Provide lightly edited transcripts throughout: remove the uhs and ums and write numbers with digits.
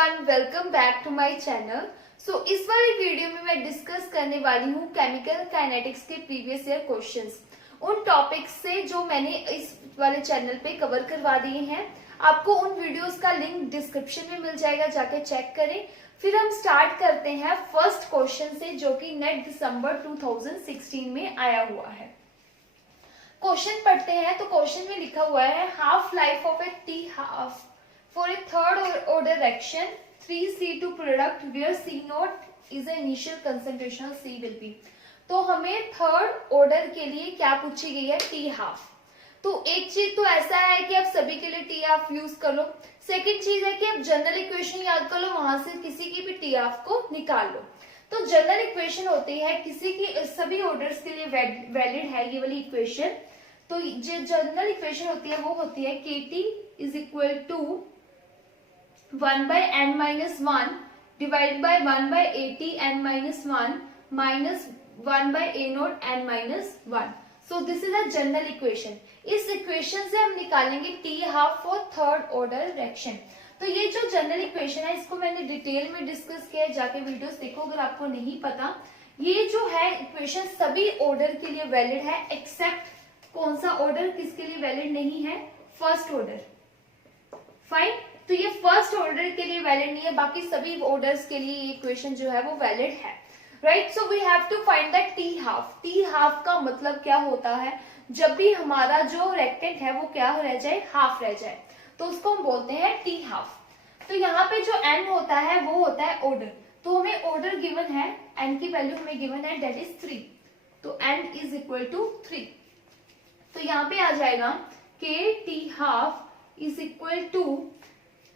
Everyone, welcome back to my channel. इस वाली video में मैं डिस्कस करने वाली हूँ केमिकल काइनेटिक्स के प्रीवियस ईयर क्वेश्चंस, उन टॉपिक्स से जो मैंने इस वाले चैनल पे कवर करवा दिए हैं। आपको उन वीडियोस का लिंक डिस्क्रिप्शन में मिल जाएगा, जाके चेक करें। फिर हम स्टार्ट करते हैं फर्स्ट क्वेश्चन से, जो कि नेट दिसंबर 2016 में आया हुआ है। क्वेश्चन पढ़ते हैं। तो क्वेश्चन में लिखा हुआ है half life of A T half for a third order reaction 3C2 product where C0 is the initial concentration of C will be। तो हमें थर्ड ऑर्डर के लिए क्या पूछी गई है? T half. तो एक चीज तो ऐसा है कि आप सभी के लिए टी हाफ यूज कर लो। सेकंड चीज है कि आप जनरल इक्वेशन याद कर लो, वहां से किसी की भी टी हाफ को निकाल लो। तो जनरल इक्वेशन होती है किसी की, सभी ऑर्डर्स के लिए वैलिड है ये वाली इक्वेशन। तो जो जनरल इक्वेशन होती है वो होती है KT is equal to 1 by n minus 1 divided by 1 by AT n minus 1 minus 1 by A naught n minus 1। So this is a general equation। इस इक्वेशन से हम निकालेंगे T half for third order reaction. तो ये जो general equation है इसको मैंने डिटेल में डिस्कस किया है, जाके वीडियोस देखो अगर आपको नहीं पता। ये जो है इक्वेशन सभी ऑर्डर के लिए वैलिड है, एक्सेप्ट कौन सा ऑर्डर किसके लिए वैलिड नहीं है? First order. फाइन। तो ये फर्स्ट ऑर्डर के लिए वैलिड नहीं है, बाकी सभी ऑर्डर्स के लिए ये इक्वेशन जो है वो वैलिड है। Right. So we have to find that T half. T half का मतलब क्या होता है? जब भी हमारा जो रेक्टेंट है वो क्या रह जाए? हाफ रह जाए, तो उसको हम बोलते हैं टी हाफ। तो यहाँ पे जो n होता है वो होता है ऑर्डर। तो हमें ऑर्डर गिवन है, n की वैल्यू हमें गिवन है, दैट इज 3। तो n इज इक्वल टू 3। तो यहाँ पे आ जाएगा K T half is equal to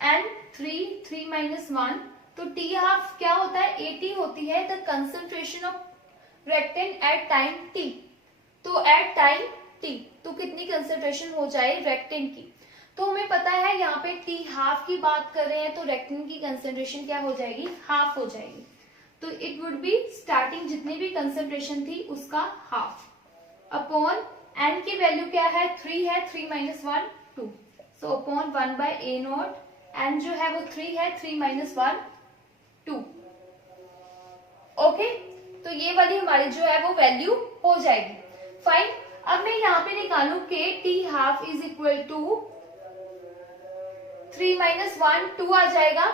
n 3 minus 1। तो टी हाफ क्या होता है? AT होती है the concentration of reactant at time t। तो एट टाइम t तो कितनी कंसंट्रेशन हो जाए रेक्टेंट की? तो हमें पता है यहाँ पे टी हाफ की बात कर रहे हैं, तो रेक्टेंट की कंसंट्रेशन क्या हो जाएगी? हाफ हो जाएगी। तो इट वुड बी स्टार्टिंग जितनी भी कंसंट्रेशन थी उसका हाफ अपॉन n की वैल्यू क्या है? 3 है, 3 minus 1 2। So upon 1 by A naught, n जो है वो 3 है, 3 minus 1 2। ओके। तो ये वाली हमारी जो है वो वैल्यू हो जाएगी। फाइन। अब मैं यहाँ पे निकालू K T half is equal to 3 minus 1 2 आ जाएगा।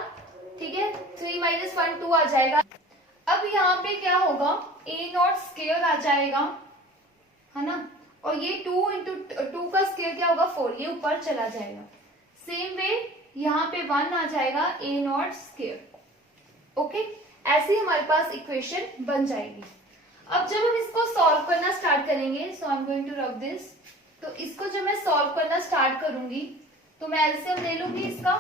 ठीक है, 3 minus 1 2 आ जाएगा। अब यहाँ पे क्या होगा? A नॉट स्क्वायर आ जाएगा, है ना, और ये 2 इंटू 2 का स्क्वायर क्या होगा? 4। ये ऊपर चला जाएगा। सेम वे यहाँ पे 1 आ जाएगा, A नॉट स्क्वायर। ओके, ऐसी हमारे पास इक्वेशन बन जाएगी। अब जब हम इसको सॉल्व करना स्टार्ट करेंगे, so I am going to rub this. तो इसको जब मैं सॉल्व करना स्टार्ट करूंगी तो मैं एलसीएम ले लूंगी इसका,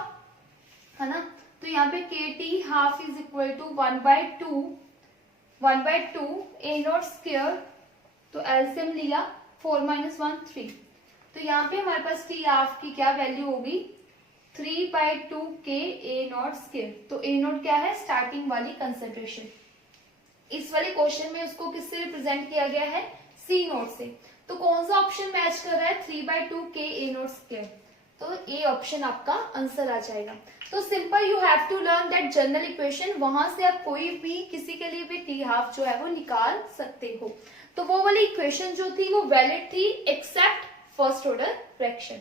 है ना। तो यहाँ पे K T half is equal to 1 by 2 A naught square. तो एलसीएम लिया, 4 minus 1 3। तो यहाँ पे हमारे पास टी हाफ की क्या वैल्यू होगी? 3 by 2 के A नॉट स्क्वायर। तो A नॉट क्या है? स्टार्टिंग वाली कंसंट्रेशन। इस वाले क्वेश्चन में उसको किससे रिप्रेजेंट किया गया है? C नॉट से। तो कौन सा ऑप्शन मैच कर रहा है? 3 by 2 के A नॉट स्क्वायर। तो ए ऑप्शन आपका आंसर आ जाएगा। तो simple you have to learn that general equation, वहां से आप कोई भी किसी के लिए भी टी हाफ जो है वो निकाल सकते हो। तो वो वाली इक्वेशन जो थी वो वैलिड थी accept first order reaction.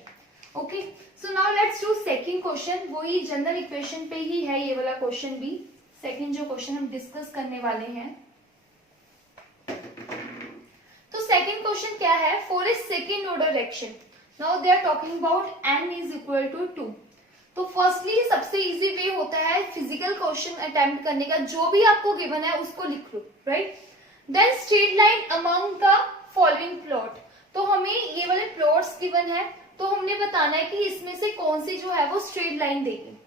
Okay, so now let's do second question. वही जनरल इक्वेशन पे ही है ये वाला क्वेश्चन भी। सेकंड जो क्वेश्चन हम डिस्कस करने वाले हैं, तो सेकंड क्वेश्चन क्या है? For a second order reaction, now they are talking about n is equal to 2। तो फर्स्टली सबसे इजी वे होता है फिजिकल क्वेश्चन अटेम्प्ट करने का, जो भी आपको गिवन है उसको लिख लो, right. Then straight line among the following plot. तो हमें ये वाले प्लॉट्स गिवन है, तो हमने बताना है कि इसमें से कौन सी जो है वो स्ट्रेट लाइन देगी।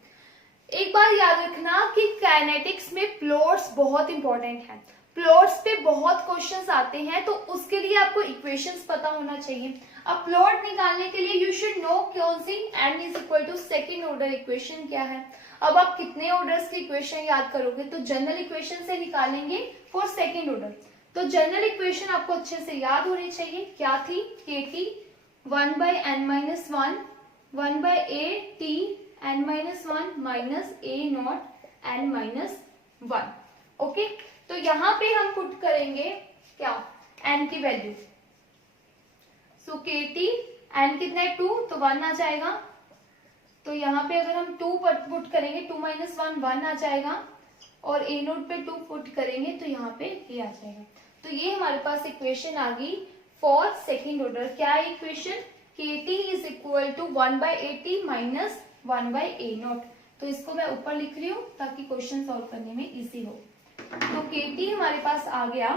एक बार याद रखना कि काइनेटिक्स में प्लॉट्स बहुत इंपॉर्टेंट है। प्लॉट्स पे बहुत क्वेश्चंस आते हैं, तो उसके लिए आपको इक्वेशंस पता होना चाहिए। अब प्लॉट निकालने के लिए यू शुड नो कौन सी n is equal to second order equation क्या है। अब आप कितने ऑर्डर्स की इक्वेशन याद करोगे? तो जनरल इक्वेशन से निकालेंगे फॉर सेकेंड ऑर्डर। तो जनरल इक्वेशन आपको अच्छे से याद होनी चाहिए। क्या थी? के T 1 by n minus 1 1 by A T n-1 minus A not n-1। Okay, तो यहाँ पे हम पुट करेंगे क्या, n की वैल्यू। सो kt n कितना है 2, तो 1 आ जाएगा। तो यहाँ पे अगर हम 2 पुट करेंगे 2 माइनस 1 आ जाएगा, और ए नोट पे 2 पुट करेंगे तो यहाँ पे ये आ जाएगा। तो ये हमारे पास इक्वेशन आ गई फॉर सेकेंड ऑर्डर। क्या है equation, kt is equal to 1/80 minus 1/a naught. तो इसको मैं ऊपर लिख रही हूँ ताकि क्वेश्चन सॉल्व करने में इजी हो। तो kt हमारे पास आ गया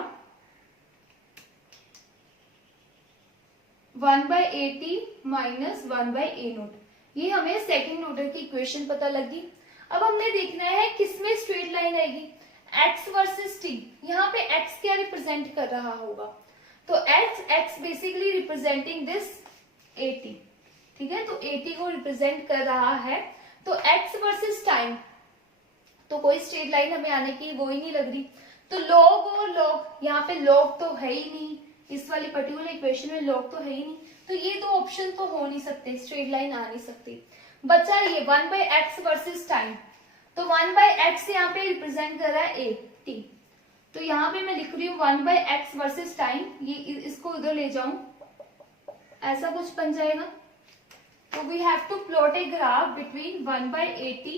1/80 माइनस 1/a नोट। ये हमें सेकेंड ऑर्डर की इक्वेशन पता लगी। अब हमने देखना है किसमें स्ट्रेट लाइन आएगी, x वर्सेस t। यहाँ पे x क्या रिप्रेजेंट कर रहा होगा, तो x बेसिकली रिप्रेजेंटिंग दिस 80, ठीक है, तो 80 को रिप्रेजेंट कर रहा है। तो x वर्सेस टाइम, तो कोई स्ट्रेट लाइन हमें आने की वो ही नहीं लग रही। तो log और log, यहाँ पे log तो है ही नहीं, इस वाली पर्टिकुलर इक्वेशन में log तो है ही नहीं, तो ये दो ऑप्शन तो हो नहीं सकते, स्ट्रेट लाइन आ नहीं सकती। बचा ये 1/x वर्सेस टाइम, तो 1/x यहाँ पे रिप्रेजेंट कर रहा है t। तो यहाँ पे मैं लिख रही हूँ 1/x वर्सेस टाइम, ये इसको उधर ले जाऊं, ऐसा कुछ बन जाएगा। तो we have to plot a graph between 1/80,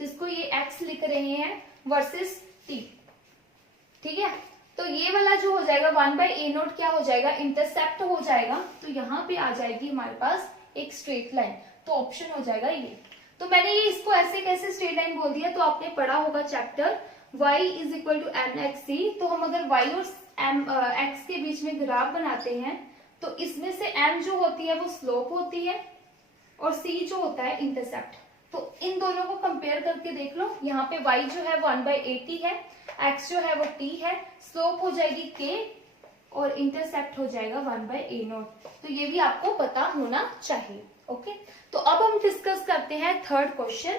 जिसको ये x लिख रहे हैं, वर्सेस t, ठीक है। तो ये वाला जो हो जाएगा 1/a नोट क्या हो जाएगा, इंटरसेप्ट हो जाएगा। तो यहाँ पे आ जाएगी हमारे पास एक स्ट्रेट लाइन, तो ऑप्शन हो जाएगा ये। तो मैंने ये इसको ऐसे कैसे स्ट्रेट लाइन बोल दिया, तो आपने पढ़ा होगा chapter y is equal to mxc। तो हम अगर y और x के बीच में ग्राफ बनाते हैं, तो इसमें से m जो होती है वो स्लोप होती है, और c जो होता है इंटरसेप्ट। तो इन दोनों को कंपेयर करके देख लो, यहाँ पे y जो है 1/80 है, x जो है वो t है, स्लोप हो जाएगी k, और इंटरसेप्ट हो जाएगा 1/a नोट। तो ये भी आपको पता होना चाहिए। ओके, तो अब हम डिस्कस करते हैं थर्ड क्वेश्चन।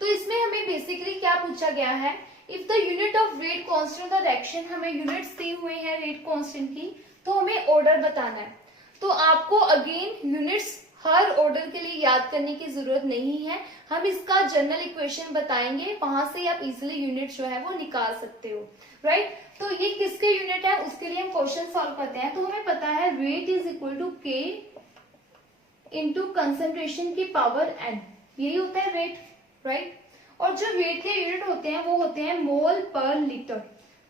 तो इसमें हमें बेसिकली क्या पूछा गया है, if the unit of rate constant direction, हमें यूनिट्स दी हुए हैं रेट कांस्टेंट की, तो हमें ऑर्डर बताना है। तो आपको अगेन यूनिट्स हर ऑर्डर के लिए याद करने की जरूरत नहीं है, हम इसका जनरल इक्वेशन बताएंगे, वहां से आप इजिली यूनिट जो है वो निकाल सकते हो, राइट। तो ये किसके यूनिट है, उसके लिए हम क्वेश्चन सॉल्व करते हैं। तो हमें पता है rate is equal to k into concentration की पावर n, यही होता है रेट, राइट। और जो रेट के यूनिट होते हैं वो होते हैं मोल पर लीटर।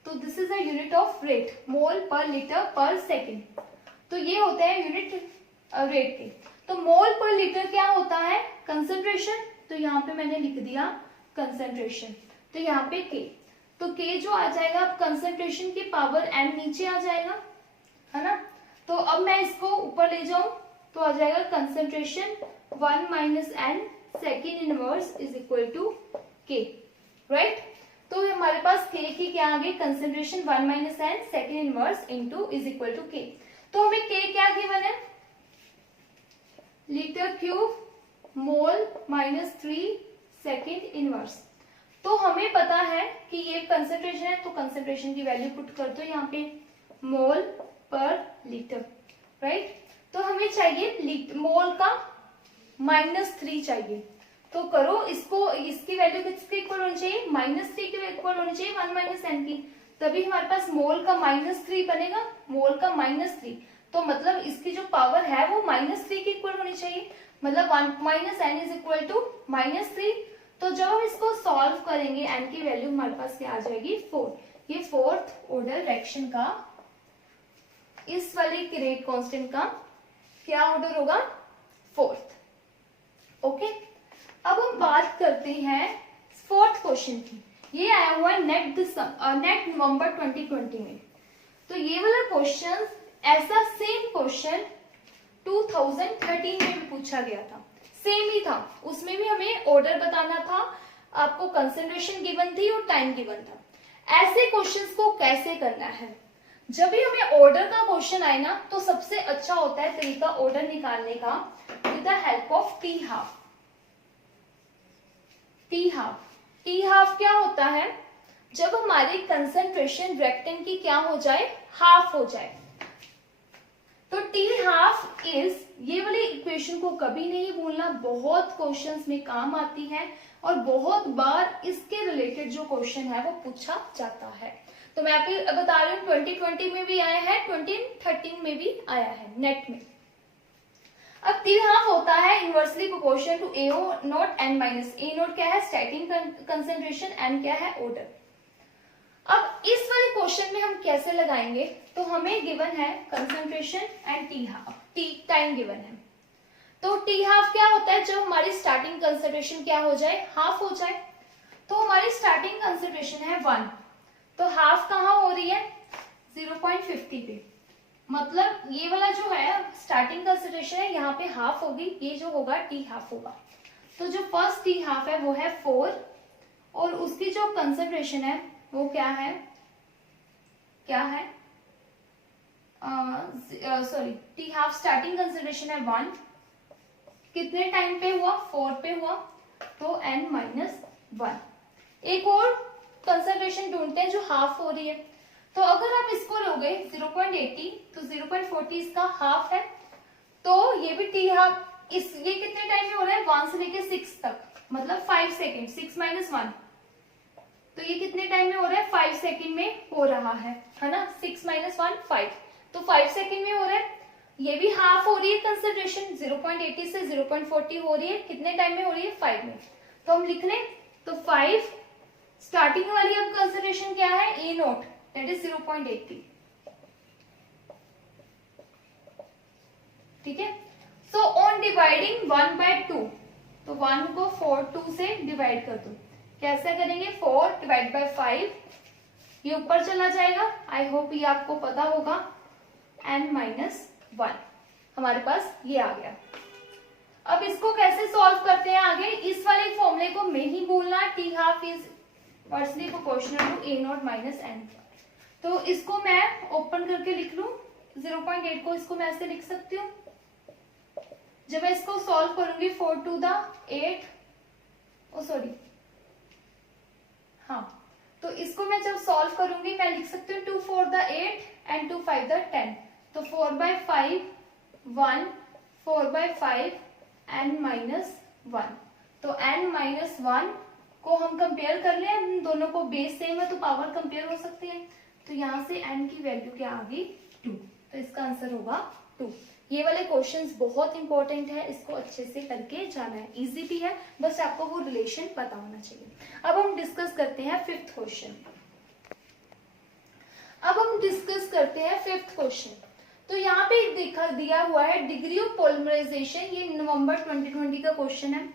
तो this is a unit of rate, mole per litre पर सेकेंड। तो ये होते हैं यूनिट रेट के। तो मोल पर लीटर क्या होता है, कंसेंट्रेशन। तो यहाँ पे मैंने लिख दिया कंसेंट्रेशन, तो यहाँ पे k, तो k जो आ जाएगा, अब कंसेंट्रेशन की पावर n नीचे आ जाएगा, है ना। तो अब मैं इसको ऊपर ले जाऊं, तो आ जाएगा concentration 1 minus n second inverse is equal to k, right. तो हमारे पास k की क्या आ गई, concentration 1 minus n second inverse into is equal to k। तो हमें k क्या गिवन है, litre cube mole minus 3 second inverse. तो हमें पता है कि ये कंसेंट्रेशन है, तो कंसेंट्रेशन की वैल्यू पुट कर दो यहाँ पे, मोल पर लीटर, राइट। तो हमें चाहिए मोल का -3 चाहिए, तो करो इसको, इसकी वैल्यू किसके इक्वल होनी चाहिए, -3 के इक्वल होनी चाहिए 1 माइनस n की, तभी हमारे पास मोल का -3 बनेगा, मोल का -3। तो मतलब इसकी जो पावर है वो -3 की इक्वल होनी चाहिए, मतलब 1 minus n is equal to -3। तो जब हम इसको सॉल्व करेंगे n की वैल्यू हमारे पास क्या आ जाएगी 4। ये फोर्थ ऑर्डर रिएक्शन का, इस वाले रेट कांस्टेंट का क्या ऑर्डर होगा, फोर्थ। ओके, अब हम बात करते हैं फोर्थ क्वेश्चन की। ये आया हुआ है नेट नवंबर 2020 में। तो ये वाला क्वेश्चन, ऐसा सेम क्वेश्चन 2013 में भी पूछा गया था, सेम ही था, उसमें भी हमें ऑर्डर बताना था, आपको कंसेंट्रेशन गिवन थी और टाइम गिवन था। ऐसे क्वेश्चंस को कैसे करना है, जब भी हमें ऑर्डर का क्वेश्चन आए ना, तो सबसे अच्छा होता है तरीका ऑर्डर निकालने का with the help of T half. T half क्या होता है, जब हमारी कंसेंट्रेशन रिएक्टेंट की क्या हो जाए, हाफ हो जाए। तो टी हाफ इज, ये वाली इक्वेशन को कभी नहीं भूलना, बहुत क्वेश्चंस में काम आती है और बहुत बार इसके रिलेटेड जो क्वेश्चन है वो पूछा जाता है। तो मैं आपको बता रही हूँ 2020 में भी आया है, 2013 में भी आया है नेट में। अब टी हाफ होता है inversely proportional to A naught N minus. A naught क्या है, स्टार्टिंग कंसेंट्रेशन, एन क्या है, ऑर्डर। अब इस वाले क्वेश्चन में हम कैसे लगाएंगे, तो हमें गिवन है concentration and T half, T time given है। तो टी हाफ क्या होता है, जब हमारी स्टार्टिंग कंसेंट्रेशन क्या हो जाए, हाफ हो जाए। तो हमारी स्टार्टिंग कंसेंट्रेशन है 1, तो हाफ कहाँ हो रही है, 0.50 पे। मतलब ये वाला जो है स्टार्टिंग कंसेंट्रेशन है, यहाँ पे हाफ होगी, ये जो होगा टी हाफ होगा। तो जो फर्स्ट टी हाफ है वो है 4 और उसकी जो कंसेंट्रेशन है वो क्या है, sorry, T half starting concentration है 1, कितने टाइम पे हुआ, 4 पे हुआ, तो n माइनस 1। एक और कंसेंट्रेशन ढूंढते हैं जो हाफ हो रही है। तो अगर आप इसको लोगे 0.80, तो 0.40 इसका हाफ है, तो ये भी टी हाफ, ये कितने टाइम में हो रहा है, 1 से लेके 6 तक, मतलब 5 सेकेंड, 6 माइनस 1, तो ये कितने टाइम में हो रहा है, 5 सेकेंड में हो रहा है ना, 6 माइनस 1 5, तो 5 सेकेंड में हो रहा है। ये भी हाफ हो रही है कंसेंट्रेशन, 0.80 से 0.40 हो रही है, कितने टाइम में हो रही है, 5 में। तो हम लिख लें, तो 5 स्टार्टिंग वाली अब कंसेंट्रेशन क्या है, ए नोट, दैट इज 0.80, ठीक है। सो ऑन डिवाइडिंग 1/2, तो 1 को 2 से डिवाइड कर दो, कैसे करेंगे, 4 डिवाइड बाय 5, ये ऊपर चला जाएगा, आई होप ये आपको पता होगा, n माइनस 1 हमारे पास ये आ गया। अब इसको कैसे सॉल्व करते हैं आगे, इस वाले फॉर्मूले को नहीं भूलना, T half is inversely proportional to A naught minus N. तो इसको मैं ओपन करके लिख लूं, 0.8 को इसको मैं ऐसे लिख सकती हूँ। जब मैं इसको सॉल्व करूंगी 4 to the 8, तो इसको मैं जब सॉल्व करूंगी मैं लिख सकती हूँ 2 4 the 8 and 2 5 the 10, तो 4/5 1, 4/5 n माइनस 1। तो n माइनस 1 को हम कंपेयर कर ले, हम दोनों को बेस सेम है तो पावर कंपेयर हो सकती है, तो यहाँ से n की वैल्यू क्या आ गई, 2, तो इसका आंसर होगा 2। ये वाले क्वेश्चंस बहुत इंपॉर्टेंट है, इसको अच्छे से करके जाना है, इजी भी है, बस आपको वो रिलेशन पता होना चाहिए। अब हम डिस्कस करते हैं फिफ्थ क्वेश्चन। तो यहाँ पे दिया हुआ है डिग्री ऑफ पॉलीमराइजेशन, ये नवंबर 2020 का क्वेश्चन है।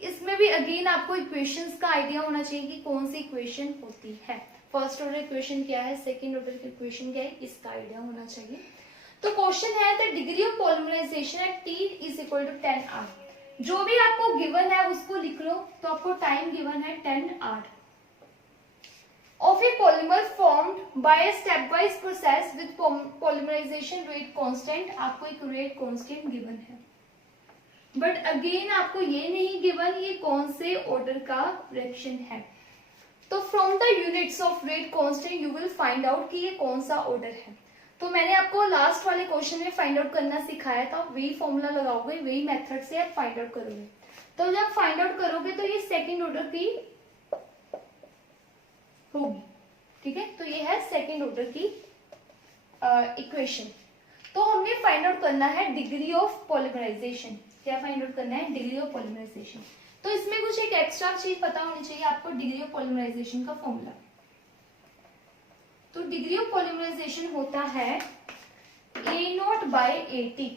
इसमें भी अगेन आपको इक्वेशंस का आइडिया होना चाहिए कि कौन सी इक्वेशन होती है, फर्स्ट ऑर्डर इक्वेशन क्या है, सेकेंड ऑर्डर की इक्वेशन क्या है, इसका आइडिया होना चाहिए। तो क्वेश्चन है the degree of polymerization at T is equal to 10R। जो भी आपको गिवन है उसको लिख लो, तो आपको टाइम गिवन है 10R of a polymer formed by a stepwise process with polymerization rate constant। आपको एक रेट कांस्टेंट गिवन है, बट अगेन आपको ये नहीं गिवन ये कौन से ऑर्डर का रिएक्शन है। तो from the units of rate constant you will find out कि ये कौन सा ऑर्डर है। तो मैंने आपको लास्ट वाले क्वेश्चन में फाइंड आउट करना सिखाया था, वही फॉर्मूला लगाओगे, वही मेथड से आप फाइंड आउट करोगे। तो जब फाइंड आउट करोगे तो ये सेकेंड ऑर्डर की होगी, ठीक है। तो ये है सेकेंड ऑर्डर की इक्वेशन। तो हमने फाइंड आउट करना है डिग्री ऑफ पॉलीमराइजेशन। क्या फाइंड आउट करना है, डिग्री ऑफ पॉलीमराइजेशन। तो इसमें कुछ एक एक्स्ट्रा चीज पता होनी चाहिए आपको, डिग्री ऑफ पॉलीमराइजेशन का फॉर्मूला। तो डिग्री ऑफ पॉलीमराइजेशन होता है A0/80,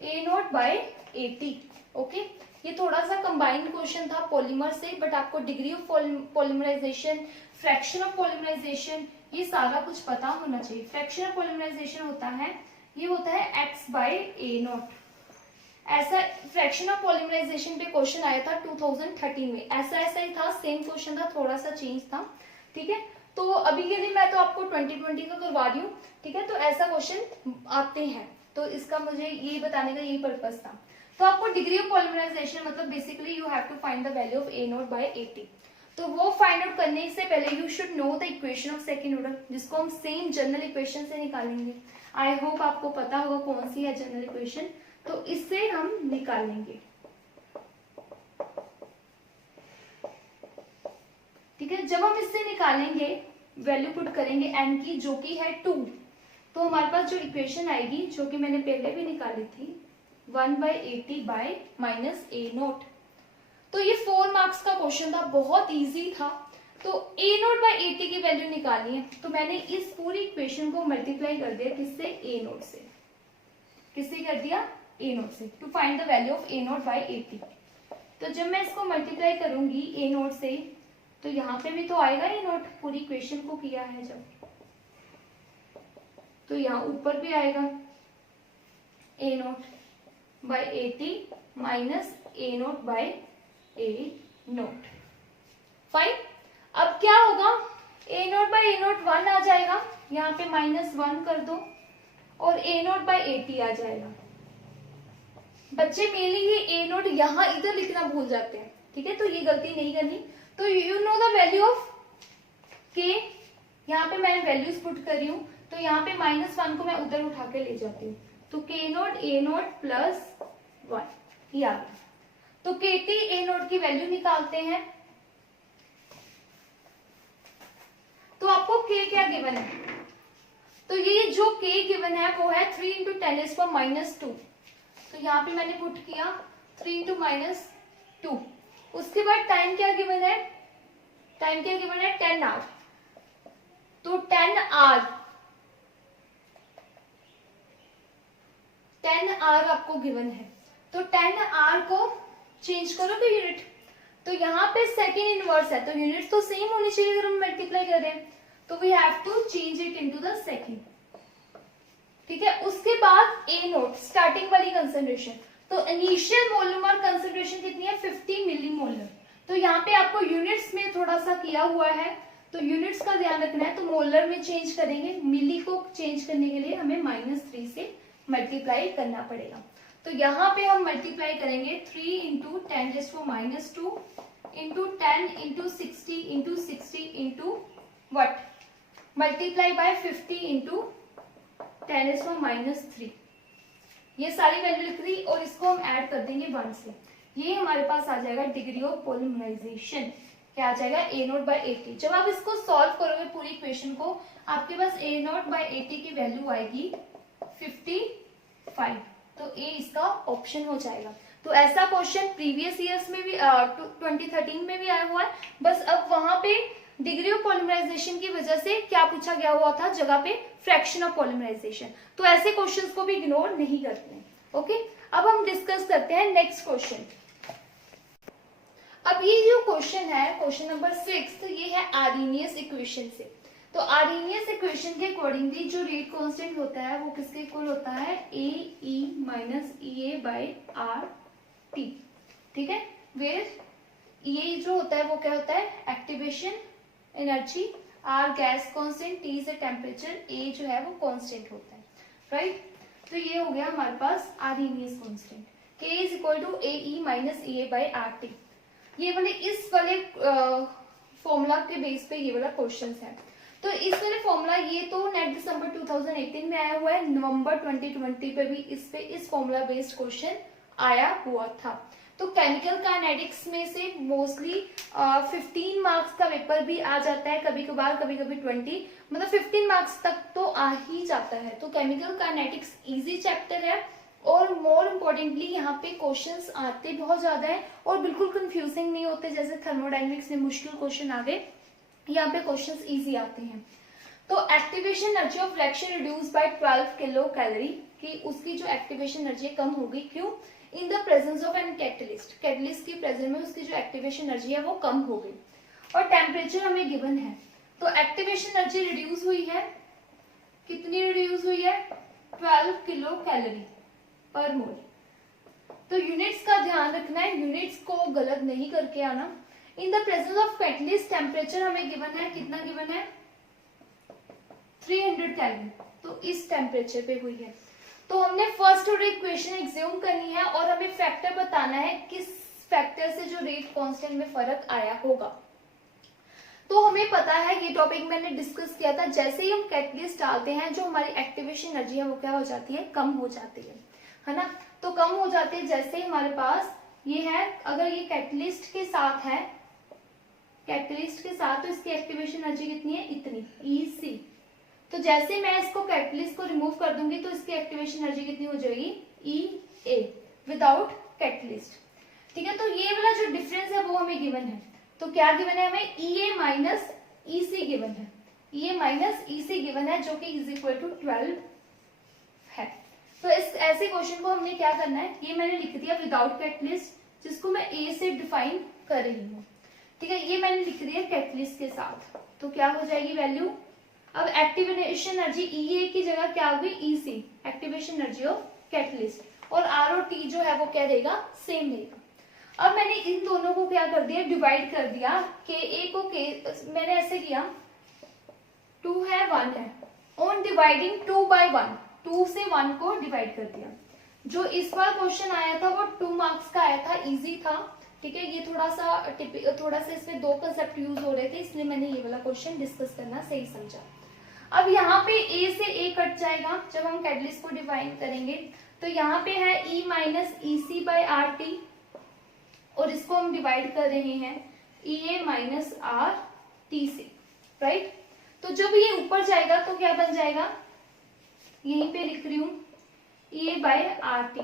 A0/80, ओके। ये थोड़ा सा कंबाइंड क्वेश्चन था पॉलीमर से, बट आपको degree of polymerization, fraction of polymerization, ये सारा कुछ पता होना चाहिए। फ्रैक्शन ऑफ पॉलीमराइजेशन होता है, ये होता है x/A0। ऐसा फ्रैक्शन ऑफ पॉलीमराइजेशन पे क्वेश्चन आया था 2013 में, ऐसा ही था, सेम क्वेश्चन था, थोड़ा सा चेंज था, ठीक है। तो अभी के लिए मैं तो आपको 2020 का करवा रही हूँ, ठीक है। तो ऐसा क्वेश्चन आते हैं, तो इसका मुझे ये बताने का यही पर्पस था। तो आपको डिग्री ऑफ पॉलीमराइजेशन मतलब basically you have to find the value of A0/80। तो वो फाइंड आउट करने से पहले you should know the equation of second order, जिसको हम सेम जनरल इक्वेशन से निकालेंगे। आई होप आपको पता होगा कौन सी है जनरल इक्वेशन। तो इससे हम निकालेंगे, ठीक है। जब हम इससे निकालेंगे, वैल्यू पुट करेंगे n की, जो कि है 2, तो हमारे पास जो इक्वेशन आएगी, जो कि मैंने पहले भी निकाली थी, 1/80 बाय माइनस ए नोट। तो ये 4 मार्क्स का क्वेश्चन था, बहुत इजी था। तो ए नोट बाय 80 की वैल्यू निकालनी है, तो मैंने इस पूरी इक्वेशन को मल्टीप्लाई कर दिया किससे, ए नोट से। किससे कर दिया, ए नोट से, to find the value of A naught by 80। तो जब मैं इसको मल्टीप्लाई करूंगी ए नोट से, तो यहाँ पे भी तो आएगा ए नोट, पूरी इक्वेशन को किया है जब, तो यहाँ ऊपर भी आएगा ए naught by 80 minus A naught bye A note. Fine. अब क्या होगा, ए नोट बाय ए नोट 1 आ जाएगा, यहाँ पे -1 कर दो, और ए नोट बाय 80 आ जाएगा। बच्चे मेनली ये ए नोट यहाँ इधर लिखना भूल जाते हैं, ठीक है, तो ये गलती नहीं करनी। तो you know the value of के, यहाँ पे मैं वैल्यूज पुट कर रही हूँ, तो यहाँ पे -1 को मैं उधर उठा के ले जाती हूँ, तो के नोट ए नोट प्लस 1 ये आ गया। तो केटी ए नोट की वैल्यू निकालते हैं। तो आपको के क्या गिवन है, तो ये जो के गिवन है वो है 3 × 10⁻²। तो यहाँ पे मैंने पुट किया 3 × -2। उसके बाद टाइम क्या गिवन है, टाइम क्या गिवन है, 10 आवर। तो 10 आवर आपको गिवन है, तो 10 आवर को चेंज करोगे यूनिट, तो यहाँ पे सेकेंड इनवर्स है, तो यूनिट तो सेम होनी चाहिए अगर हम मल्टीप्लाई कर रहे हैं, तो we have to change it into the second, ठीक है। उसके बाद ए नोट स्टार्टिंग वाली कंसंट्रेशन, तो इनिशियल मोलर कंसंट्रेशन कितनी है, 50 मिलीमोलर। तो यहाँ पे आपको यूनिट्स में थोड़ा सा किया हुआ है, तो यूनिट्स का ध्यान रखना है, तो मोलर में चेंज करेंगे, मिली को चेंज करने के लिए हमें -3 से मल्टीप्लाई करना पड़ेगा। तो यहाँ पे हम मल्टीप्लाई करेंगे 3 × 10⁻² into 10 × 60 into what, multiply by 50 × 10⁻3। ये सारी वैल्यू लिख दी, और इसको हम ऐड कर देंगे 1 से, ये हमारे पास आ जाएगा डिग्री ऑफ पॉलीमराइजेशन, क्या आ जाएगा, ए नोट बाय 80। जब आप इसको सॉल्व करोगे पूरी इक्वेशन को, आपके पास ए नोट बाय 80 की वैल्यू आएगी 55, तो ए इसका ऑप्शन हो जाएगा। तो ऐसा क्वेश्चन प्रीवियस ईयर्स में भी 2013 में भी आया हुआ है, बस अब वहां पे डिग्री ऑफ पॉलीमराइजेशन की वजह से क्या पूछा गया हुआ था, जगह पे फ्रैक्शन ऑफ पॉलीमराइजेशन। तो ऐसे क्वेश्चंस को भी इग्नोर नहीं करते हैं। ओके, अब हम डिस्कस करते हैं नेक्स्ट क्वेश्चन। अब ये जो क्वेश्चन है, क्वेश्चन नंबर 6, तो ये है आर्हेनियस इक्वेशन से। तो आर्हेनियस इक्वेशन के अकॉर्डिंगली जो रेट कांस्टेंट होता है वो किसके इक्वल होता है, A E minus E A by R T, ठीक है। वेयर ये जो होता है वो क्या होता है, activation energy, R gas constant, T is temperature, A जो है वो कांस्टेंट होता है, राइट। तो ये हो गया हमारे पास Arrhenius constant, K is equal to A E minus E A by R T. ये वाले इस वाले फॉर्मूला के बेस पे ये वाला क्वेश्चन है। तो इस वाले फॉर्मूला ये तो नेट दिसंबर 2018 में आया हुआ है, नवंबर 2020 पे भी इस फॉर्मूला बेस्ड क्वेश्चन आया हुआ था। तो केमिकल काइनेटिक्स में से मोस्टली 15 मार्क्स का पेपर भी आ जाता है, कभी कभार कभी कभी 20, मतलब 15 मार्क्स तक तो आ ही जाता है। तो केमिकल काइनेटिक्स इजी चैप्टर है, और मोर इम्पोर्टेंटली यहाँ पे क्वेश्चंस आते बहुत ज्यादा है और बिल्कुल कंफ्यूजिंग नहीं होते, जैसे थर्मोडायनेमिक्स में मुश्किल क्वेश्चन आ गए, यहाँ पे क्वेश्चंस इजी आते हैं। तो activation energy of reaction reduce by 12 kilo calorie, कि उसकी जो एक्टिवेशन एनर्जी कम हो गई, क्यों, in the presence of an catalyst, catalyst की प्रेजेंस में उसकी जो एक्टिवेशन एनर्जी है वो कम हो गई। और टेम्परेचर हमें गिवन है, तो एक्टिवेशन एनर्जी रिड्यूस हुई है, कितनी रिड्यूस हुई है, 12 किलो कैलोरी पर मोल। तो यूनिट्स का ध्यान रखना है, यूनिट्स को गलत नहीं करके आना। इन the presence of catalyst temperature हमें गिवन है, कितना गिवन है, 300 केल्विन, तो इस टेम्परेचर पे हुई है। तो हमने फर्स्ट ऑर्डर इक्वेशन एग्ज्यूम करनी है और हमें फैक्टर बताना है किस फैक्टर से जो रेट कांस्टेंट में फर्क आया होगा। तो हमें पता है, ये टॉपिक मैंने डिस्कस किया था, जैसे ही हम कैटलिस्ट डालते हैं जो हमारी एक्टिवेशन एनर्जी है वो क्या हो जाती है, कम हो जाती है ना। तो कम हो जाती है जैसे हमारे पास ये है, अगर ये कैटलिस्ट के साथ है, कैटलिस्ट के साथ, तो इसकी एक्टिवेशन एनर्जी कितनी है, इतनी EC। तो जैसे मैं इसको कैटलिस्ट को रिमूव कर दूंगी तो इसकी एक्टिवेशन एनर्जी कितनी हो जाएगी, EA विदाउट कैटलिस्ट। ठीक है, तो ये वाला जो डिफरेंस है वो हमें गिवन है। तो क्या गिवन है हमें, EA माइनस EC गिवन है, EA माइनस EC गिवन है, जो कि इज इक्वल टू 12 है। तो इस ऐसे क्वेश्चन को हमने क्या करना है, ये मैंने लिख दिया विदाउट कैटलिस्ट, जिसको मैं A से डिफाइन कर रही हूँ। ठीक है, ये मैंने लिख दिया कैटलिस्ट के साथ। तो क्या हो जाएगी वैल्यू, अब एक्टिवेशन एनर्जी EA की जगह क्या होगी, EC, activation energy of catalyst, और R और T जो है वो क्या रहेगा, सेम रहेगा। अब मैंने इन दोनों को क्या कर दिया, डिवाइड कर दिया, KA को मैंने ऐसे किया, 2 है 1 है, ऑन डिवाइडिंग 2 by 1, 2 से 1 को डिवाइड कर दिया। जो इस बार क्वेश्चन आया था वो 2 मार्क्स का आया था, इजी था। ठीक है, ये थोड़ा सा इसमें 2 कंसेप्ट यूज हो रहे थे, इसलिए मैंने ये वाला क्वेश्चन डिस्कस करना सही समझा। अब यहाँ पे A से A कट जाएगा जब हम कैटलिस्ट को डिफाइन करेंगे, तो यहाँ पे है E minus EC by RT, और इसको हम डिवाइड कर रहे हैं EA माइनस RT से, राइट। तो जब ये ऊपर जाएगा तो क्या बन जाएगा, यहीं पे लिख रही हूं EA by RT।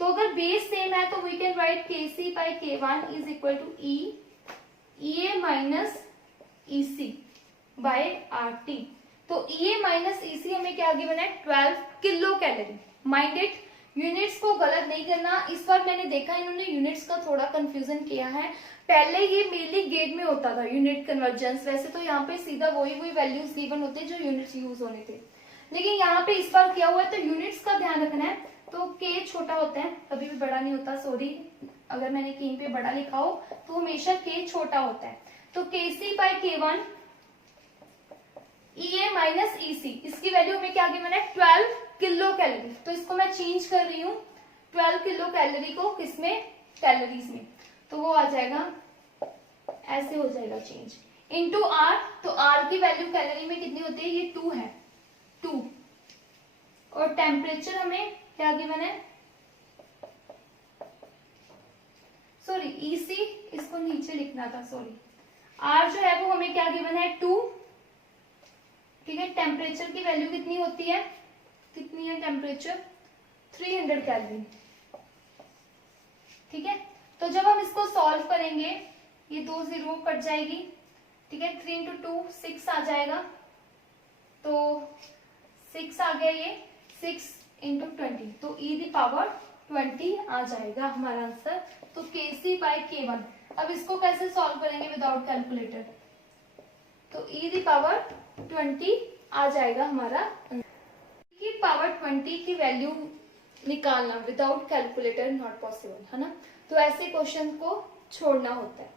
तो अगर बेस सेम है तो we can write KC by K1 is equal to EA minus EC by RT। तो EA माइनस EC हमें क्या गिवन है, 12 kilo calorie. Mind it, units को गलत नहीं करना। इस बार मैंने देखा इन्होंने यूनिट्स का थोड़ा कंफ्यूजन किया है, पहले ये मेनली गेट में होता था यूनिट कन्वर्जेंस, वैसे तो यहाँ पे सीधा वही वैल्यूज गिवन होते जो यूनिट्स यूज होने थे, लेकिन यहाँ पे इस बार क्या हुआ है, तो यूनिट्स का ध्यान रखना है। तो K छोटा होता है, कभी भी बड़ा नहीं होता, सॉरी अगर मैंने कहीं पे बड़ा लिखा हो तो हमेशा K छोटा होता है। तो KC by K1 EA minus EC, इसकी वैल्यू हमें क्या गिवन है, 12 किलो कैलोरी। तो इसको मैं चेंज कर रही हूँ 12 किलो कैलोरी को किसमें, कैलोरीज में, तो वो आ जाएगा, ऐसे हो जाएगा चेंज, इनटू R। तो R की वैल्यू कैलोरी में कितनी होती है, ये 2 है, 2। और टेम्परेचर हमें क्या गिवन है, सॉरी EC, इसको नीचे लिखना था, सॉरी। R जो है वो हमें क्या गिवन है, 2। ठीक है, टेम्परेचर की वैल्यू कितनी होती है, कितनी है टेम्परेचर, 300 केल्विन। ठीक है, तो जब हम इसको सॉल्व करेंगे ये 2 0 कट जाएगी। ठीक है, 3 इंटू 2 6 आ जाएगा, तो 6 आ गया, ये 6 इंटू 20, तो e दी पावर 20 आ जाएगा हमारा आंसर। तो KC by K1, अब इसको कैसे सॉल्व करेंगे विदाउट कैलकुलेटर, तो e दी पावर 20 आ जाएगा हमारा। की पावर 20 की वैल्यू निकालना विदाउट कैलकुलेटर नॉट पॉसिबल, है ना। तो ऐसे क्वेश्चन को छोड़ना होता है।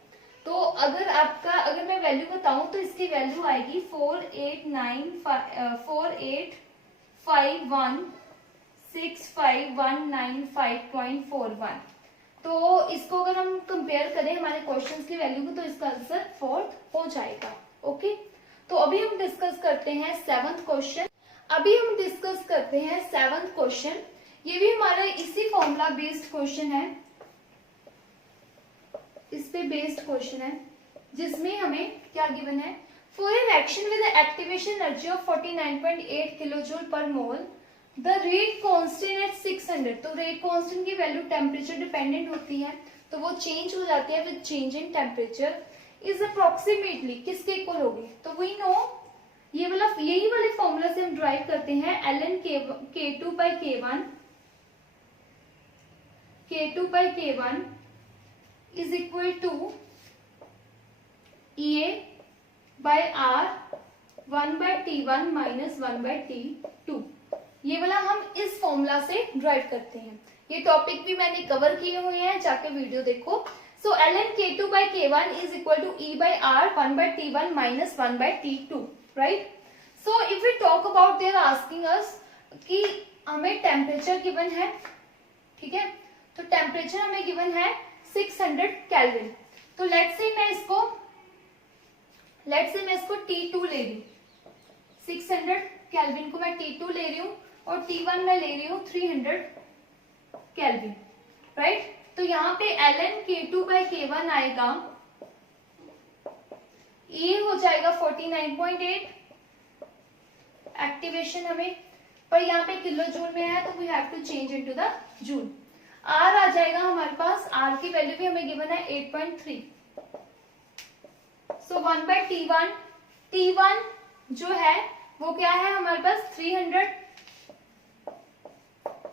तो अगर मैं वैल्यू बताऊं तो इसकी वैल्यू आएगी 489,485,165,195.41। तो इसको अगर हम कंपेयर करें हमारे क्वेश्चंस की वैल्यू को तो इसका आंसर 4 हो जाएगा। ओके, तो अभी हम डिस्कस करते हैं 7th क्वेश्चन। ये भी हमारा इसी फॉर्मूला बेस्ड क्वेश्चन है, इस पे बेस्ड क्वेश्चन है, जिसमें हमें क्या गिवन है, for a reaction with activation energy of 49.8 kilojoule per mole the rate constant at 600। तो रेट कांस्टेंट की वैल्यू टेम्परेचर डिपेंडेंट होती है, तो वो चेंज हो जाती है with change in temperature, is approximately किसके इक्वल होगी। तो वी नो यही वाले फॉर्मूला से हम ड्राइव करते हैं ln K2 by K1 is equal to EA by R 1 by T1 minus 1 by T2। ये वाला हम इस फॉर्मूला से ड्राइव करते हैं। ये टॉपिक भी मैंने कवर किए हुए हैं, जाके वीडियो देखो। So ln K2 by K1 is equal to E by R 1 by T1 minus 1 by T2, right? So if we talk about, they are asking us कि हमें टेम्परेचर गिवन है, ठीक है, तो टेम्परेचर हमें गिवन है 600 kelvin. तो let's say मैं इसको लेट्स से मैं इसको T2 ले रही हूँ, 600 केल्विन को मैं T2 ले रही हूँ और T1 मैं ले रही हूँ 300 केल्विन, राइट। तो यहाँ पे ln K2/K1 आएगा, ये हो जाएगा 49.8 एक्टिवेशन हमें, पर यहाँ पे किलो जूल में है तो we have to change into the joule. R आ जाएगा हमारे पास, R की वैल्यू भी हमें गिवन है 8.3, सो 1/T1, T1 जो है वो क्या है हमारे पास 300,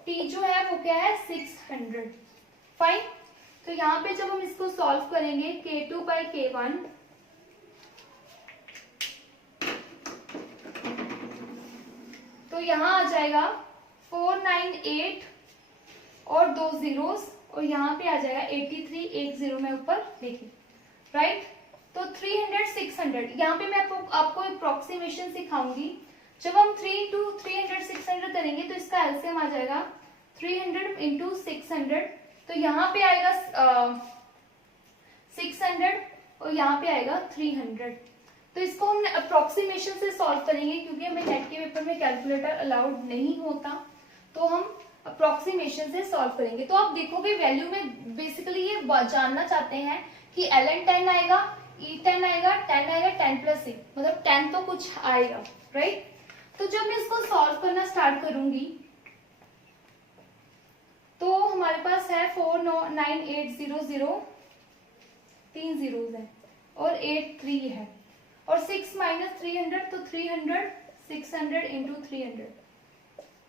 T जो है वो क्या है 600, फाइन। तो यहाँ पे जब हम इसको सॉल्व करेंगे K2/K1, तो यहाँ आ जाएगा 498 और 2 zeros, और यहाँ पे आ जाएगा 83, 1 0 में ऊपर देखिए, राइट। तो 300 600, यहाँ पे मैं आपको अप्रोक्सीमेशन सिखाऊंगी। जब हम 3 to 300 600 करेंगे तो इसका एलसीएम आ जाएगा 300 into 600, तो यहाँ पे आएगा 600 और यहाँ पे आएगा 300। तो इसको हम अप्रोक्सीमेशन से सॉल्व करेंगे, क्योंकि हमें नेट के पेपर में कैलकुलेटर अलाउड नहीं होता, तो हम अप्रोक्सीमेशन से सॉल्व करेंगे। तो आप देखोगे वैल्यू में बेसिकली ये जानना चाहते हैं कि ln 10 आएगा, E10 आएगा, 10 आएगा, 10 + C, मतलब 10 तो कुछ आएगा, राइट। तो जब मैं इसको सॉल्व करना स्टार्ट करूंगी तो हमारे पास है 49800, 3 zeros है और 83 है, और 6 - 300 तो 300, 600 into 300,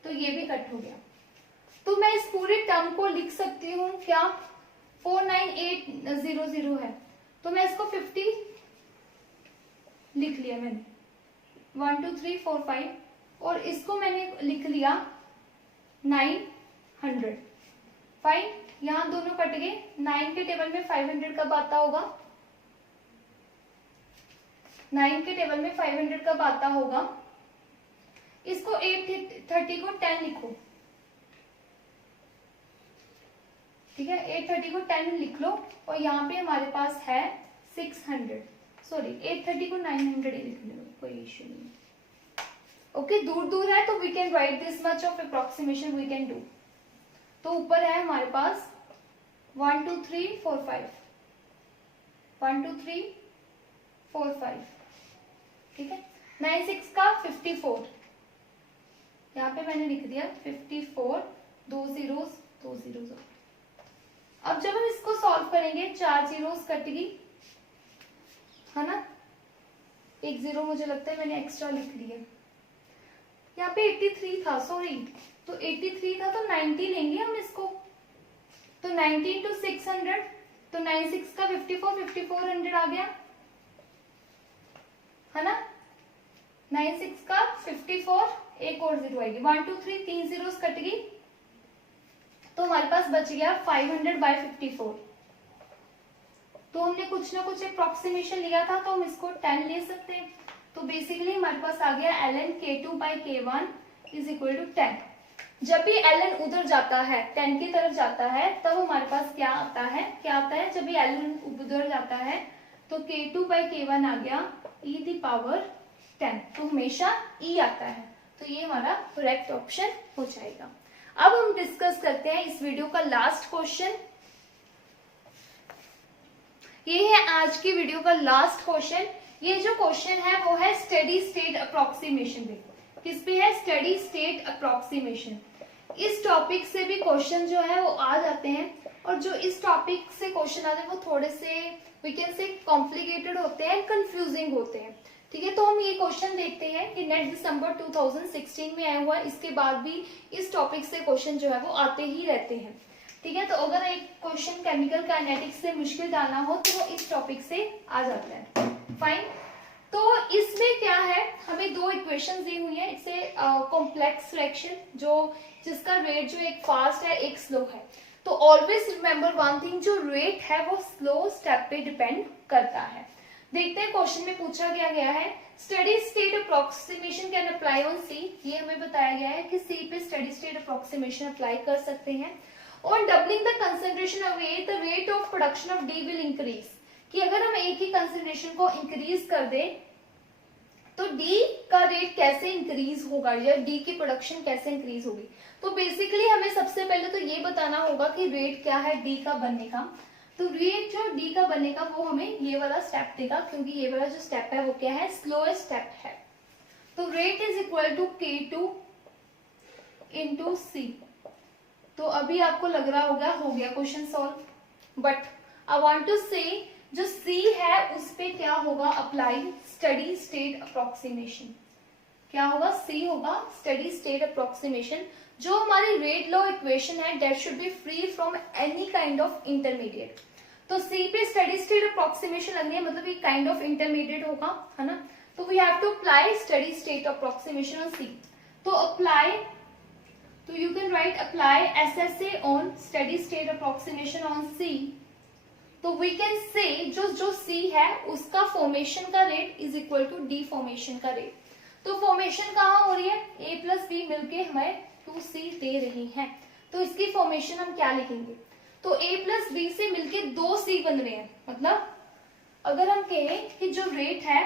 तो ये भी कट हो गया। तो मैं इस पूरे टर्म को लिख सकती हूँ क्या, 49800 है तो मैं इसको 50 लिख लिया मैंने, 1 2 3 4 5, और इसको मैंने लिख लिया 900, फाइन। यहाँ दोनों कट गए, 9 के टेबल में 500 कब आता होगा, 9 के टेबल में 500 कब आता होगा, इसको 830 को 10 लिखो, ठीक है, 830 को 10 लिख लो, और यहाँ पे हमारे पास है 600, सॉरी 830 को 900 ही लिख लो, कोई इशू नहीं। ओके, दूर दूर है तो we can write this much of approximation we can do. तो ऊपर है हमारे पास 1 2 3 4 5, 1 2 3 4 5, ठीक है। 96 का 54, यहाँ पे मैंने लिख दिया 54, 2 zeros 2 zeros। अब जब हम इसको सॉल्व करेंगे 4 zeros कट गई, है ना, 1 0 मुझे लगता है मैंने एक्स्ट्रा लिख लिया, यहाँ पे 83 था, सॉरी, तो 83 था तो 90 लेंगे हम इसको, तो 90 into 600, तो 96 का 54, 5400 आ गया, है ना, 96 का 54, एक और 0 आएगी, 1 2 3 3 zeros कट गई, तो हमारे पास बच गया 500/54। तो हमने कुछ ना कुछ अप्रोक्सीमेशन लिया था, तो हम इसको 10 ले सकते हैं। तो बेसिकली हमारे पास आ गया ln K2/K1 = 10। जब भी ln उधर जाता है, 10 की तरफ जाता है, तब हमारे पास क्या आता है, जब भी ln उधर जाता है तो K2/K1 आ गया e⁻10, तो हमेशा e आता है, तो ये हमारा करेक्ट ऑप्शन हो जाएगा। अब हम डिस्कस करते हैं इस वीडियो का लास्ट क्वेश्चन। ये है आज की वीडियो का लास्ट क्वेश्चन। ये जो क्वेश्चन है वो है स्टेडी स्टेट अप्रोक्सीमेशन पे। किस पे है? Steady state approximation. इस टॉपिक से भी क्वेश्चन जो है वो आ जाते हैं, और जो इस टॉपिक से क्वेश्चन आते हैं वो थोड़े से वी कैन से कॉम्प्लिकेटेड होते हैं, कंफ्यूजिंग होते हैं। ठीक है, तो हम ये क्वेश्चन देखते हैं कि नेट दिसंबर 2016 में आया हुआ, इसके बाद भी इस टॉपिक से क्वेश्चन जो है वो आते ही रहते हैं। ठीक है, तो अगर एक क्वेश्चन केमिकल काइनेटिक्स से मुश्किल डालना हो तो वो इस टॉपिक से आ जाता है। फाइन, तो इसमें क्या है, हमें दो इक्वेशन दी हुई है। इट्स ए कॉम्प्लेक्स रिएक्शन जिसका रेट जो एक फास्ट है एक स्लो है। तो ऑलवेज रिमेम्बर वन थिंग, जो रेट है वो स्लो स्टेप पे डिपेंड करता है। देखते हैं क्वेश्चन में पूछा गया है steady state approximation can apply on C. ये हमें बताया गया है कि सी पे स्टेडी स्टेट अप्रोक्सीमेशन अप्लाई कर सकते हैं। On doubling the concentration of A the rate of production of D will increase, कि अगर हम ए की कंसेंट्रेशन को इंक्रीज कर दें तो डी का रेट कैसे इंक्रीज होगा या डी की प्रोडक्शन कैसे इंक्रीज होगी। तो बेसिकली हमें सबसे पहले तो ये बताना होगा कि रेट क्या है डी का बनने का। तो रेट जो डी का बनने का वो हमें ये वाला स्टेप देगा, क्योंकि ये वाला जो स्टेप है वो क्या है, स्लोएस्ट स्टेप है। तो rate is equal to K2 into C. तो अभी आपको लग रहा होगा हो गया question solve, but I want to say जो C है उस पे क्या होगा, अप्लाई स्टडी स्टेट अप्रोक्सीमेशन। क्या होगा, C होगा स्टडी स्टेट अप्रोक्सीमेशन। जो हमारी रेट लॉ इक्वेशन है that should be free from any kind of intermediate. तो C पे स्टडी स्टेट अप्रोक्सीमेशन लगनी है, मतलब ये काइंड ऑफ इंटरमीडिएट होगा, है ना। तो we have to apply study state approximation on C। तो अप्लाई, तो you can write apply SSA on study state approximation on C। तो वी कैन से जो C है उसका फॉर्मेशन का rate is equal to D formation का rate. तो formation कहाँ हो रही है, A प्लस बी मिलके हमें 2C दे रही हैं। तो इसकी फॉर्मेशन हम क्या लिखेंगे, तो A प्लस बी से मिलके 2C बन रहे हैं। मतलब अगर हम कहें कि जो रेट है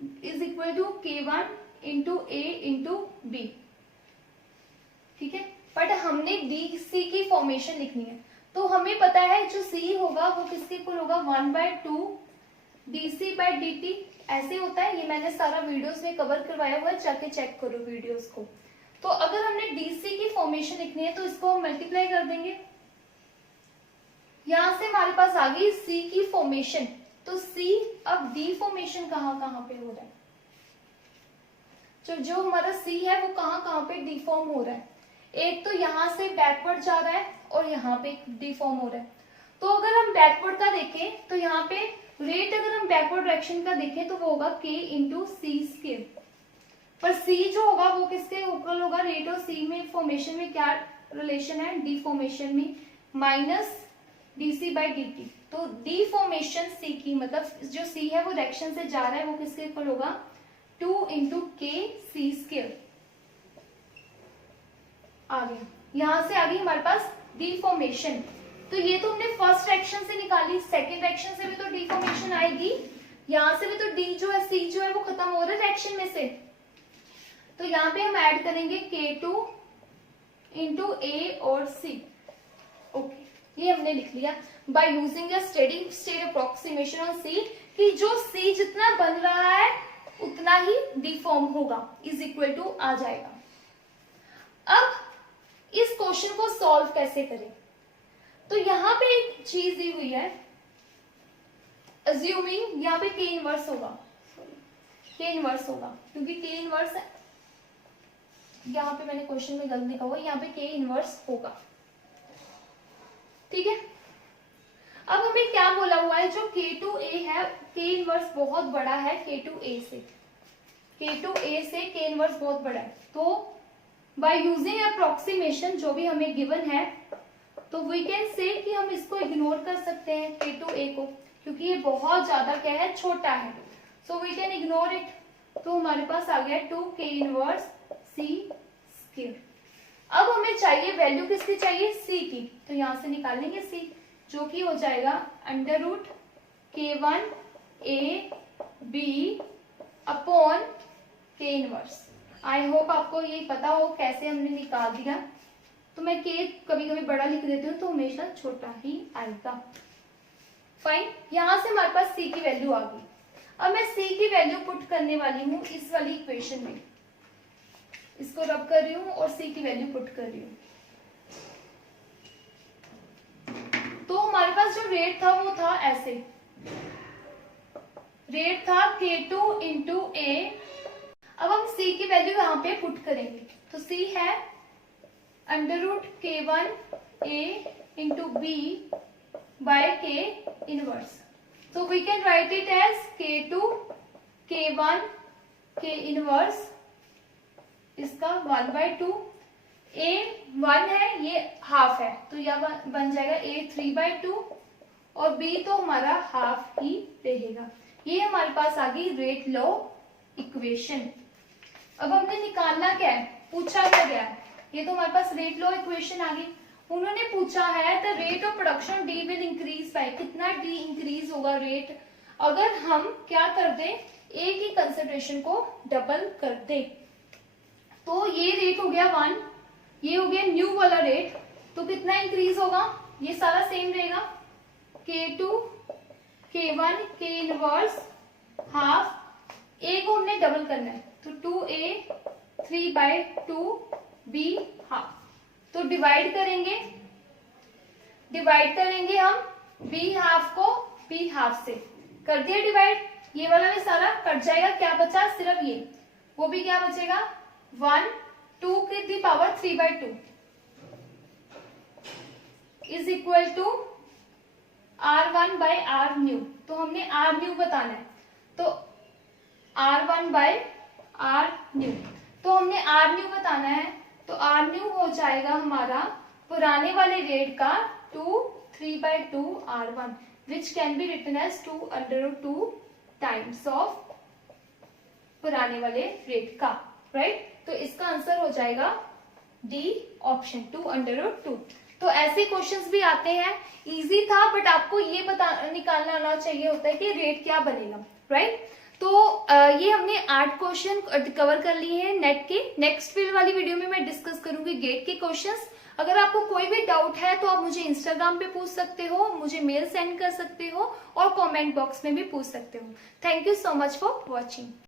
is equal to K1 into A into B, ठीक है। बट हमने DC की फॉर्मेशन लिखनी है, तो हमें पता है जो C होगा वो किसके इक्वल होगा, 1/2 DC बाय dt। ऐसे होता है, ये मैंने सारा वीडियोस में कवर करवाया हुआ है, जाके चेक करो वीडियोस को। तो अगर हमने DC की फॉर्मेशन लिखनी है तो इसको हम मल्टीप्लाई कर देंगे। यहां से हमारे पास आ गई C की फॉर्मेशन। तो C अब D फॉर्मेशन कहाँ कहाँ पे हो रहा है, जो हमारा C है वो कहाँ कहाँ पे डिफॉर्म हो रहा है। एक तो यहाँ से बैकवर्ड जा रहा है और यहाँ पे डिफॉर्म हो रहा है। तो अगर हम बैकवर्ड का देखें तो यहाँ पे रेट अगर हम बैकवर्ड डायरेक्शन का देखें तो वो होगा K इंटू सी स्क्वायर। पर C जो होगा वो किसके इक्वल होगा, रेट और C में फॉर्मेशन में क्या रिलेशन है, डी फॉर्मेशन में माइनस DC बाई dt। तो डी फॉर्मेशन C की, मतलब जो C है वो डायरेक्शन से जा रहा है, वो किसके इक्वल होगा 2 इंटू K सी स्क्वायर। आ गया, यहां से आ गई हमारे पास डिफॉर्मेशन। तो ये तो हमने फर्स्ट डायरेक्शन से निकाली, सेकंड डायरेक्शन से भी तो डिफॉर्मेशन आएगी, यहां से भी तो डी जो है C जो है वो खत्म हो रहा है डायरेक्शन में से। तो यहाँ पे हम ऐड करेंगे K2 इंटू A और C। ओके, ये हमने लिख लिया by using a steady state approximation on C, कि जो C जितना बन रहा है उतना ही डिफॉर्म होगा, इज इक्वल टू आ जाएगा। अब इस क्वेश्चन को सॉल्व कैसे करें, तो यहां पे एक चीज दी हुई है, अज्यूमिंग यहाँ पे K इनवर्स होगा, K इनवर्स होगा, क्योंकि K इनवर्स यहाँ पे मैंने क्वेश्चन में गलत लिखा हुआ, यहाँ पे K इनवर्स होगा, ठीक है। अब हमें क्या बोला हुआ है, जो K2A है K इनवर्स बहुत बड़ा है K2A से, K2A से K इनवर्स बहुत बड़ा है। तो बाय यूजिंग अप्रोक्सीमेशन जो भी हमें गिवन है, तो वी कैन से कि हम इसको इग्नोर कर सकते हैं K2A को, क्योंकि ये बहुत ज्यादा क्या है, छोटा है। So we can ignore it. तो हमारे पास आ गया 2K इनवर्स C स्क्वायर। अब हमें चाहिए वैल्यू किसकी चाहिए, C की। तो यहां से निकालेंगे C, जो कि हो जाएगा under root K1A B upon K inverse. I hope आपको ये पता हो कैसे हमने निकाल दिया। तो मैं K कभी कभी बड़ा लिख देती हूँ तो हमेशा छोटा ही आएगा। फाइन, यहां से हमारे पास C की वैल्यू आ गई। अब मैं C की वैल्यू पुट करने वाली हूँ इस वाली इक्वेशन में, इसको रब कर रही हूँ और C की वैल्यू पुट कर रही हूँ। तो हमारे पास जो रेट था वो था ऐसे, रेट था K2 इंटू A। अब हम C की वैल्यू यहाँ पे पुट करेंगे, तो C है under root K1A into B by K inverse. So we can write it as K2 K1 K inverse, इसका 1/2। A 1 है, ये हाफ है, तो यह बन जाएगा A 3/2 और B तो हमारा हाफ ही रहेगा। ये हमारे पास आ गई रेट लॉ इक्वेशन। अब हमने निकालना क्या है, पूछा क्या गया है, ये तो हमारे पास रेट लॉ इक्वेशन आ गई। उन्होंने पूछा है the rate of production D will increase by, कितना डी इंक्रीज होगा रेट अगर हम क्या कर दें, एक ही कंसेंट्रेशन को डबल कर दे। तो ये रेट हो गया 1, ये हो गया न्यू वाला रेट, तो कितना इंक्रीज होगा, ये सारा सेम रहेगा, K2 K1 K inverse half, A को हमने डबल करना है तो 2A 3/2 B हाफ। तो डिवाइड करेंगे हम B हाफ को B हाफ से, कर दिया डिवाइड, ये वाला भी सारा कट जाएगा, क्या बचा सिर्फ ये, वो भी क्या बचेगा 1 2 की दी power 3/2 is equal to R1 by R new. तो हमने R न्यू बताना है, तो R1 बाय R न्यू, तो हमने R न्यू बताना है, तो R न्यू हो जाएगा हमारा पुराने वाले रेट का 2 3/2 R1 which can be written as 2√2 times of पुराने वाले रेट का, राइट। तो इसका आंसर हो जाएगा डी ऑप्शन 2√2। तो ऐसे क्वेश्चंस भी आते हैं, इजी था बट आपको ये निकालना आना चाहिए होता है कि रेट क्या बनेगा, राइट। तो ये हमने 8 क्वेश्चन कवर कर लिए हैं नेट के। नेक्स्ट फिल वाली वीडियो में मैं डिस्कस करूंगी गेट के क्वेश्चंस। अगर आपको कोई भी डाउट है तो आप मुझे इंस्टाग्राम पे पूछ सकते हो, मुझे मेल सेंड कर सकते हो और कमेंट बॉक्स में भी पूछ सकते हो। Thank you so much for watching.